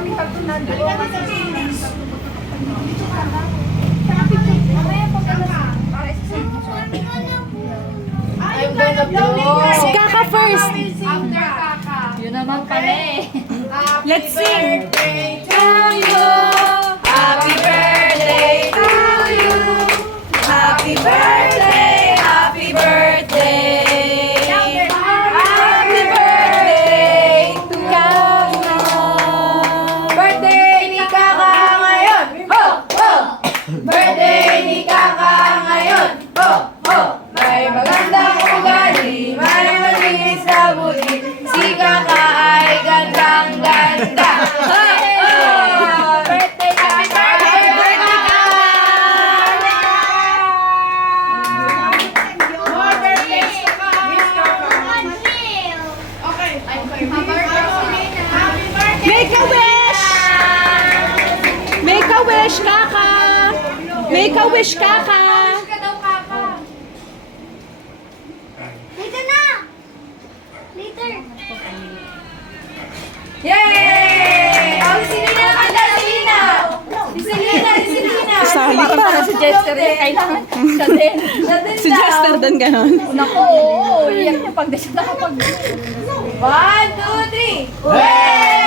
kami tatlo nandun. I'm gonna blow. Si Kaka first. After Kaka. Yun naman pala eh. Let's sing. Birthday to you. Happy birthday to you. Happy birthday. Happy birthday. Happy birthday to Kaka. Birthday ni Kaka ngayon. Ho, ho. Birthday ni Kaka ngayon. Ho, ho. May magandang ugali, may malinis na buti. Si Kaka ay gandang-ganda. Birthday, happy birthday, Kaka! More birthdays to come! Okay. Happy birthday! Make a wish! Make a wish, Kaka! Make a wish, Kaka! Ka daw, Kaka. Later na! Later! Yay! Oh, si Lina na kanta, si Lina! Si Lina, si Lina! Sali Parang pa. si Jester eh. Kailangan siya din. Siya din Si daw. Jester din ganon. Naku, oo. Iyak niya pag di siya nakapag... 1, 2, 3! Way!